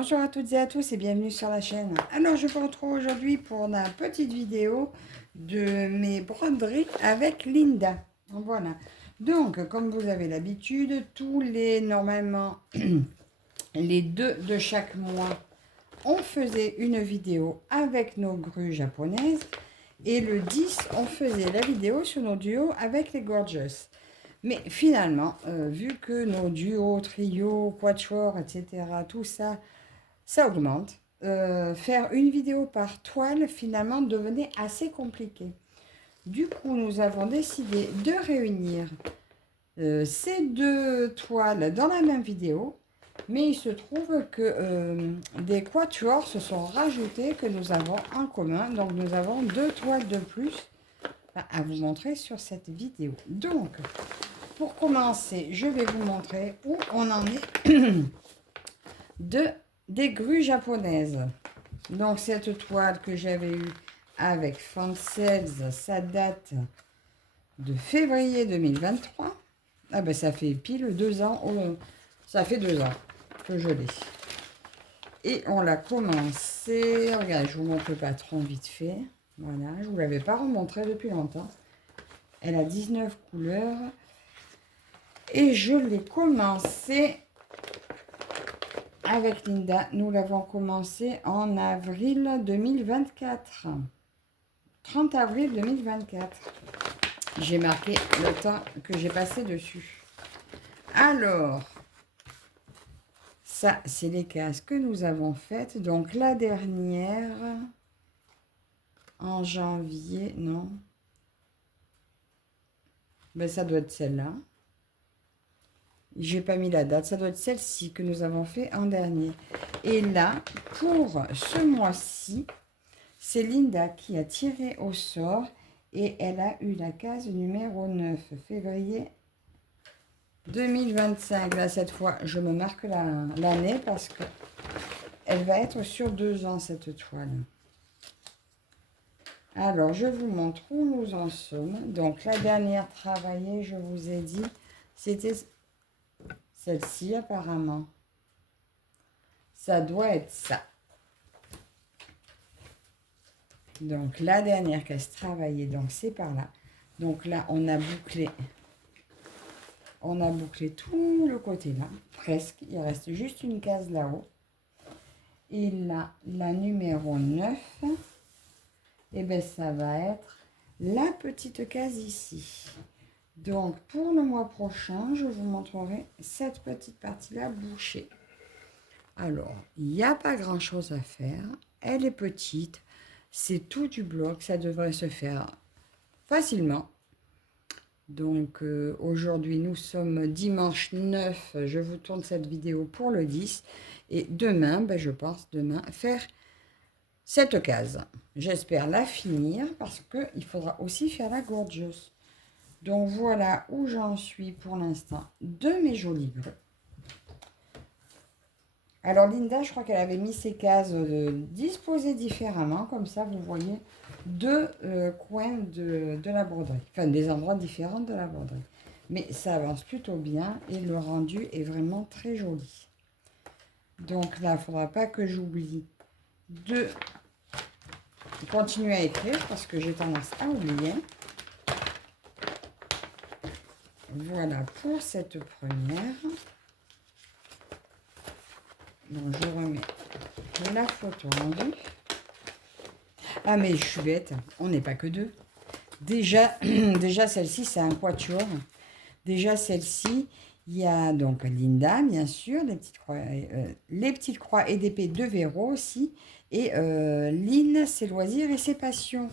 Bonjour à toutes et à tous et bienvenue sur la chaîne. Alors je vous retrouve aujourd'hui pour la petite vidéo de mes broderies avec Linda. Voilà. Donc comme vous avez l'habitude, normalement les 2 de chaque mois, on faisait une vidéo avec nos grues japonaises et le 10, on faisait la vidéo sur nos duos avec les Gorgeous. Mais finalement, vu que nos duos, trios, quatuors, etc., tout ça, ça augmente, faire une vidéo par toile, finalement, devenait assez compliqué. Du coup, nous avons décidé de réunir ces 2 toiles dans la même vidéo. Mais il se trouve que des quatuors se sont rajoutés que nous avons en commun. Donc, nous avons 2 toiles de plus à vous montrer sur cette vidéo. Donc, pour commencer, je vais vous montrer où on en est des grues japonaises. Donc, cette toile que j'avais eue avec Fansels, ça date de février 2023. Ah ben, ça fait pile 2 ans. Ça fait 2 ans que je l'ai. Et on l'a commencé. Regardez, je vous montre le patron vite fait. Voilà, je ne vous l'avais pas remontré depuis longtemps. Elle a 19 couleurs. Et je l'ai commencé avec Linda. Nous l'avons commencé en avril 2024. 30 avril 2024. J'ai marqué le temps que j'ai passé dessus. Alors, ça, c'est les cases que nous avons faites. Donc, la dernière, en janvier, non. Ben, ça doit être celle-là. J'ai pas mis la date. Ça doit être celle-ci que nous avons fait en dernier. Et là, pour ce mois-ci, c'est Linda qui a tiré au sort et elle a eu la case numéro 9, février 2025. Là, cette fois, je me marque l'année parce que elle va être sur 2 ans, cette toile. Alors, je vous montre où nous en sommes. Donc, la dernière travaillée, je vous ai dit, c'était celle-ci apparemment. Ça doit être ça. Donc, la dernière case travaillée, donc c'est par là. Donc là, on a bouclé tout le côté là, presque. Il reste juste une case là-haut. Et là, la numéro 9, et bien ça va être la petite case ici. Donc, pour le mois prochain, je vous montrerai cette petite partie-là bouchée. Alors, il n'y a pas grand-chose à faire. Elle est petite. C'est tout du bloc. Ça devrait se faire facilement. Donc, aujourd'hui, nous sommes dimanche 9. Je vous tourne cette vidéo pour le 10. Et demain, ben, je pense demain, faire cette case. J'espère la finir parce qu'il faudra aussi faire la gorgeous. Donc, voilà où j'en suis pour l'instant de mes jolies grues. Alors, Linda, je crois qu'elle avait mis ses cases disposées différemment. Comme ça, vous voyez 2 coins de la broderie. Enfin, des endroits différents de la broderie. Mais ça avance plutôt bien et le rendu est vraiment très joli. Donc là, il ne faudra pas que j'oublie de continuer à écrire parce que j'ai tendance à oublier. Voilà pour cette première. Donc, je remets la photo rendue. Ah, mais je suis bête. On n'est pas que 2. Déjà celle-ci, c'est un quatuor. Déjà, celle-ci, il y a donc Linda, bien sûr, les petites croix et d'épée de Véro aussi. Et Lynn, ses loisirs et ses passions.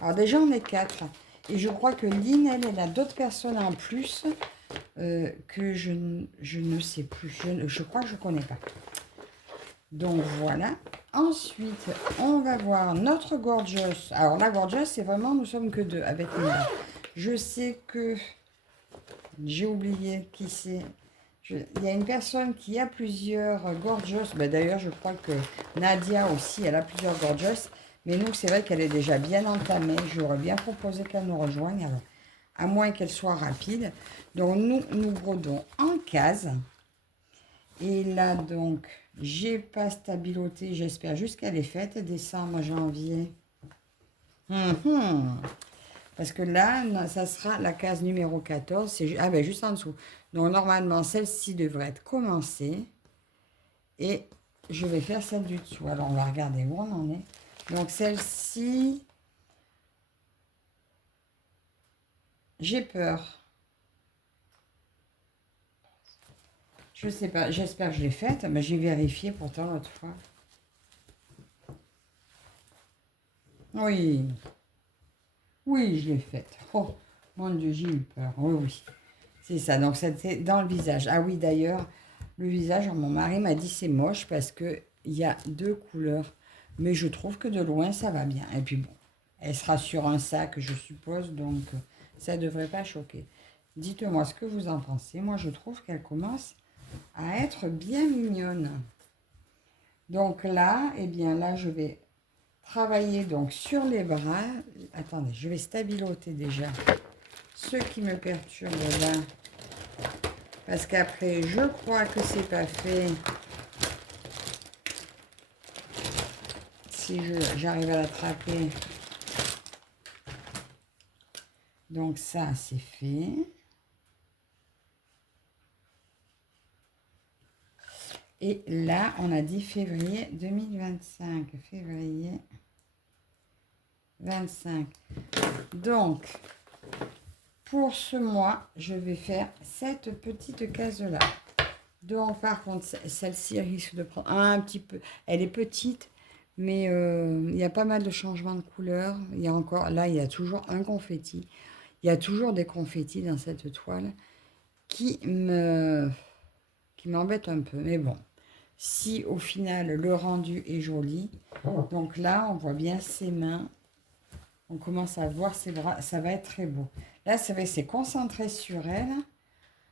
Alors déjà, on est 4. Et je crois que Lynn, elle a d'autres personnes en plus que je ne sais plus. Je crois que je ne connais pas. Donc voilà. Ensuite, on va voir notre gorgeous. Alors la gorgeous, c'est vraiment, nous sommes que 2 avec Linda. Je sais que j'ai oublié qui c'est. Il y a une personne qui a plusieurs gorgeous. Ben, d'ailleurs, je crois que Nadia aussi, elle a plusieurs gorgeous. Mais nous, c'est vrai qu'elle est déjà bien entamée. J'aurais bien proposé qu'elle nous rejoigne. Alors, à moins qu'elle soit rapide. Donc, nous brodons en case. Et là, donc, J'ai pas stabiloté, j'espère, jusqu'à les fêtes, décembre, janvier. Parce que là, ça sera la case numéro 14. Ah ben, juste en dessous. Donc, normalement, celle-ci devrait être commencée. Et je vais faire celle du dessous. Alors, on va regarder où on en est. Donc, celle-ci, j'ai peur. Je sais pas, j'espère que je l'ai faite. Mais j'ai vérifié pourtant l'autre fois. Oui, oui, je l'ai faite. Oh, mon Dieu, j'ai eu peur. Oui, oui. C'est ça, donc c'était dans le visage. Ah oui, d'ailleurs, le visage, mon mari m'a dit c'est moche parce qu'il y a deux couleurs. Mais je trouve que de loin, ça va bien. Et puis bon, elle sera sur un sac, je suppose, donc ça ne devrait pas choquer. Dites-moi ce que vous en pensez. Moi, je trouve qu'elle commence à être bien mignonne. Donc là, eh bien là, je vais travailler donc sur les bras. Attendez, je vais stabiloter déjà ce qui me perturbe là. Parce qu'après, je crois que c'est pas fait. Si j'arrive à l'attraper. Donc ça, c'est fait. Et là, on a dit février 2025. Février 25. Donc, pour ce mois, je vais faire cette petite case-là. Donc, par contre, celle-ci risque de prendre un petit peu. Elle est petite, mais il y a pas mal de changements de couleur. Il y a encore, là, il y a toujours un confetti. Il y a toujours des confettis dans cette toile qui m'embête un peu. Mais bon, si au final, le rendu est joli. Donc là, on voit bien ses mains. On commence à voir ses bras. Ça va être très beau. Là, c'est vrai, c'est concentré sur elle.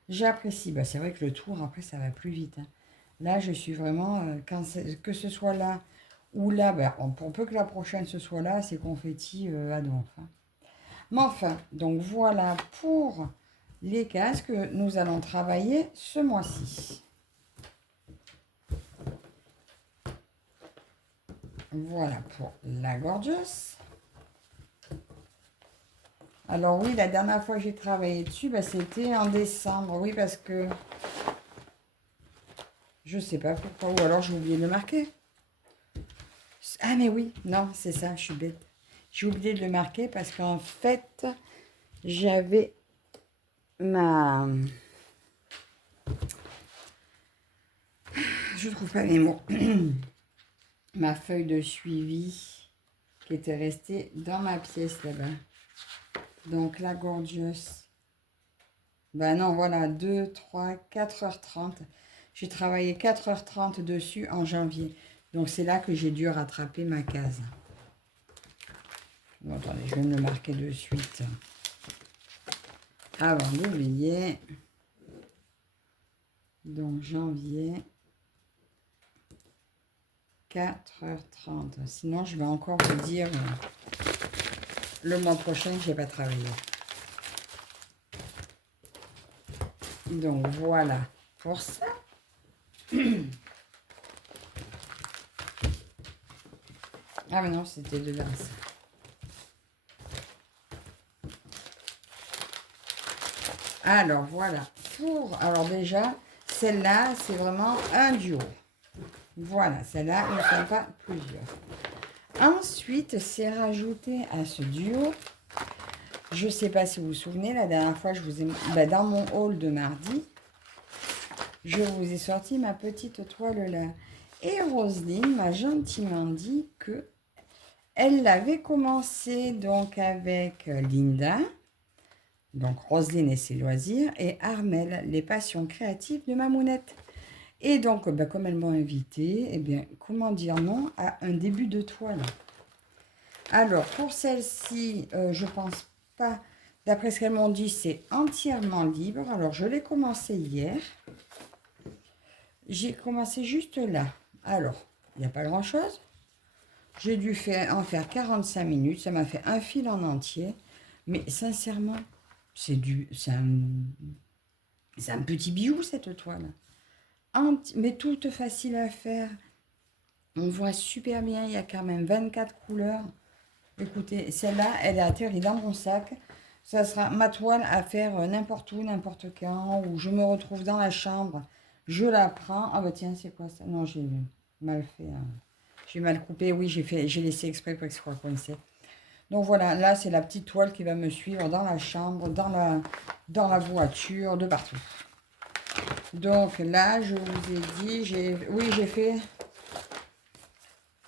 J'apprécie. Bah, c'est vrai que le tour, après, ça va plus vite. Hein. Là, je suis vraiment... que ce soit là ou là, bah, on peut que la prochaine ce soit là, c'est confetti à donf. Hein. Mais enfin, donc voilà pour les cases que nous allons travailler ce mois-ci. Voilà pour la Gorgeous. Alors oui, la dernière fois que j'ai travaillé dessus, bah, c'était en décembre. Oui, parce que je sais pas pourquoi. Ou alors j'ai oublié de le marquer. Ah mais oui, non, c'est ça, je suis bête. J'ai oublié de le marquer parce qu'en fait, j'avais ma... Je trouve pas mes mots. Ma feuille de suivi qui était restée dans ma pièce là-bas. Donc la Gorgeous. Ben non, voilà, 2, 3, 4h30. J'ai travaillé 4h30 dessus en janvier. Donc c'est là que j'ai dû rattraper ma case. Bon, attendez, je vais me le marquer de suite. Avant d'oublier. Donc janvier. 4h30. Sinon, je vais encore vous dire le mois prochain, je n'ai pas travaillé. Donc, voilà pour ça. Ah, mais non, c'était dedans, ça. Alors, voilà. Alors déjà, celle-là, c'est vraiment un duo. Voilà, celle-là, nous ne sommes pas plusieurs. Ensuite, c'est rajouté à ce duo. Je ne sais pas si vous vous souvenez, la dernière fois, je vous ai dans mon haul de mardi, je vous ai sorti ma petite toile là. Et Roselyne m'a gentiment dit que elle l'avait commencé donc avec Linda, donc Roselyne et ses loisirs, et Armel, les passions créatives de Mamounette. Et donc, comme elles m'ont invité, eh bien, comment dire non à un début de toile. Alors, pour celle-ci, je pense pas, d'après ce qu'elles m'ont dit, c'est entièrement libre. Alors, je l'ai commencé hier. J'ai commencé juste là. Alors, il n'y a pas grand-chose. J'ai dû en faire 45 minutes. Ça m'a fait un fil en entier. Mais sincèrement, c'est un petit bijou, cette toile. mais toutes faciles à faire. On voit super bien, il y a quand même 24 couleurs. Écoutez, celle-là, elle est atterrie dans mon sac. Ça sera ma toile à faire n'importe où, n'importe quand, où je me retrouve dans la chambre. Je la prends. Ah bah tiens, c'est quoi ça? Non, j'ai mal fait. Hein. J'ai mal coupé. Oui, j'ai laissé exprès pour que ce soit coincé. Donc voilà, là, c'est la petite toile qui va me suivre dans la chambre, dans la voiture, de partout. Donc là, je vous ai dit, j'ai fait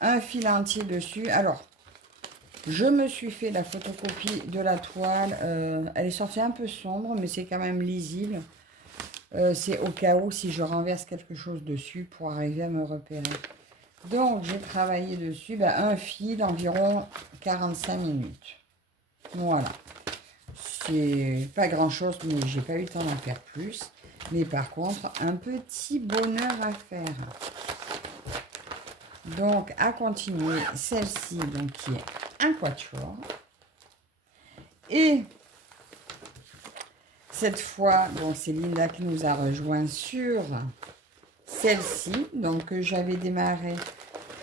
un fil entier dessus. Alors, je me suis fait la photocopie de la toile. Elle est sortie un peu sombre, mais c'est quand même lisible. C'est au cas où si je renverse quelque chose dessus pour arriver à me repérer. Donc, j'ai travaillé dessus un fil d'environ 45 minutes. Voilà. C'est pas grand-chose, mais j'ai pas eu le temps d'en faire plus. Mais par contre, un petit bonheur à faire. Donc, à continuer, celle-ci, donc qui est un quatuor. Et cette fois, bon, c'est Linda qui nous a rejoint sur celle-ci, donc que j'avais démarré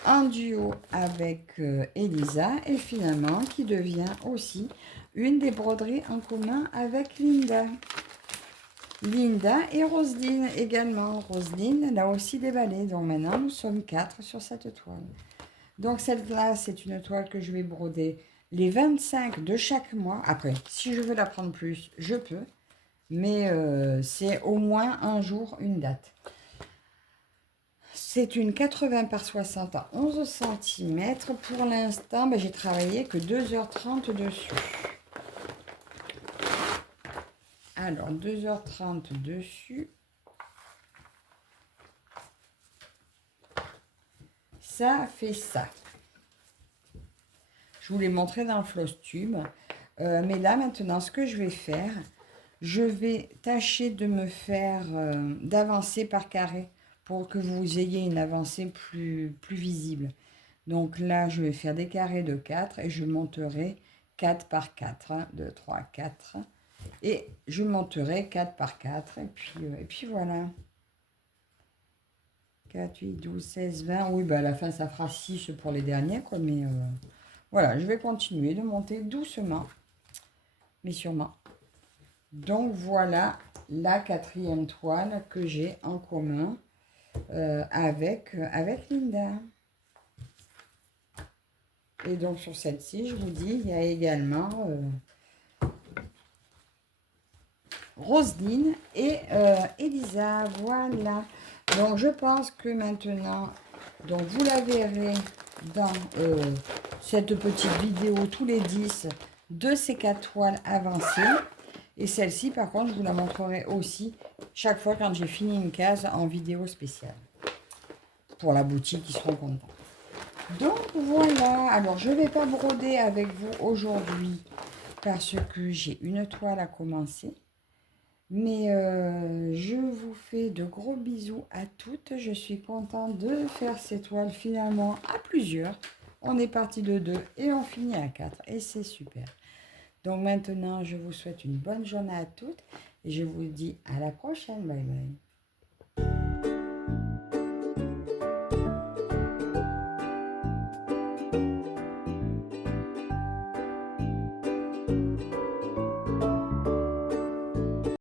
en duo avec Elisa, et finalement qui devient aussi une des broderies en commun avec Linda. Linda et Roselyne également. Roselyne l'a aussi déballée, donc maintenant nous sommes 4 sur cette toile. Donc celle-là, c'est une toile que je vais broder les 25 de chaque mois. Après, si je veux la prendre plus, je peux. Mais c'est au moins un jour, une date. C'est une 80 par 60 à 11 cm. Pour l'instant, j'ai travaillé que 2h30 dessus. Alors, 2h30 dessus. Ça fait ça. Je vous l'ai montré dans le floss tube. Mais là, maintenant, ce que je vais faire, je vais tâcher de me faire d'avancer par carré pour que vous ayez une avancée plus visible. Donc là, je vais faire des carrés de 4 et je monterai 4 par 4. 1, 2, 3, 4. Et je monterai 4 par 4. Et puis voilà. 4, 8, 12, 16, 20. Oui, à la fin, ça fera 6 pour les derniers, quoi. Mais voilà, je vais continuer de monter doucement, mais sûrement. Donc voilà la 4e toile que j'ai en commun avec Linda. Et donc sur celle-ci, je vous dis, il y a également Roselyne et Elisa. Voilà. Donc je pense que maintenant, donc vous la verrez dans cette petite vidéo tous les 10 de ces 4 toiles avancées. Et celle-ci, par contre, je vous la montrerai aussi chaque fois quand j'ai fini une case en vidéo spéciale. Pour la boutique, ils seront contents. Donc voilà, alors je ne vais pas broder avec vous aujourd'hui parce que j'ai une toile à commencer. Mais je vous fais de gros bisous à toutes. Je suis contente de faire ces toiles finalement à plusieurs. On est parti de 2 et on finit à 4 et c'est super. Donc maintenant, je vous souhaite une bonne journée à toutes et je vous dis à la prochaine. Bye bye.